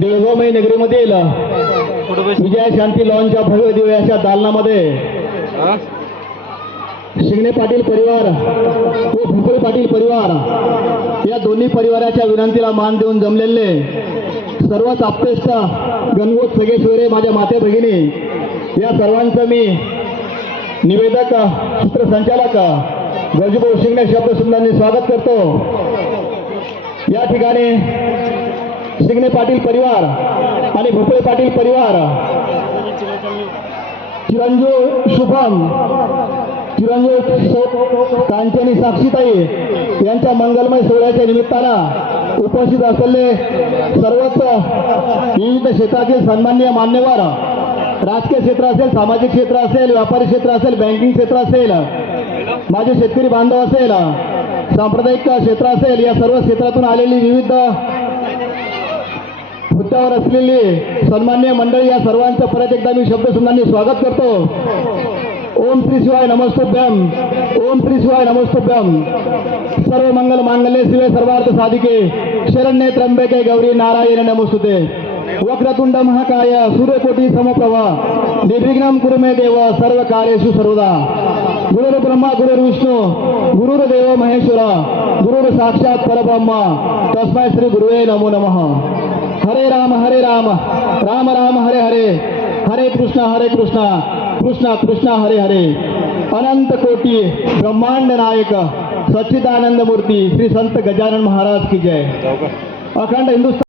देळगावमय नगरीमधील विजय शांती लॉनच्या भव्य दिव्य अशा दालनामध्ये शिंगणे पाटील परिवार व भुपळे पाटील परिवार या दोन्ही परिवाराच्या विनंतीला मान देऊन जमलेले सर्वच आप्तेष्ट गणगोत सगळे सोयरे माझ्या माते भगिनी या सर्वांचं मी निवेदक सूत्रसंचालक गजभाऊ शिंगणे शब्दसुंदरांनी स्वागत करतो। या ठिकाणी शिंगणे पाटील परिवार आणि भुपळे पाटील परिवार चिरंजीव शुभम चिरंजीव कांचनी साक्षीताई यांच्या मंगलमय सोहळ्याच्या निमित्तानं उपस्थित असलेले सर्वच विविध क्षेत्रातील सन्माननीय मान्यवर राजकीय क्षेत्र असेल, सामाजिक क्षेत्र असेल, व्यापारी क्षेत्र असेल, बँकिंग क्षेत्र असेल, माझे शेतकरी बांधव असेल, सांप्रदायिक क्षेत्र असेल, या सर्व क्षेत्रातून आलेली विविध मुद्द्यावर असलेली सन्माननीय मंडळी या सर्वांचं परत एकदा मी शब्दसुंदरांनी स्वागत करतो। ओम श्री शिवाय नमस्तुभ्यम, ओम श्री शिवाय नमस्तुभ्यम। सर्व मंगल मांगल्ये शिवे सर्वार्थ साधिके शरण्ये त्र्यंबके गौरी नारायण नमोस्तुते। वक्रतुंड महाकाय सूर्यकोटी समप्रभा निर्विघ्नं कुरु मे देव सर्व कार्येषु सर्वदा। गुरुर् ब्रह्मा गुरुर्विष्णू गुरुर्देव महेश्वरा गुरुर् साक्षात परब्रह्म तस्मै श्री गुरुवे नमो नमः। हरे राम राम राम हरे हरे, हरे कृष्णा कृष्ण कृष्ण हरे हरे। अनंत कोटी ब्रह्मांड नायक सच्चिदानंद मूर्ती श्री संत गजानन महाराज की जय। अखंड हिंदुस्तान।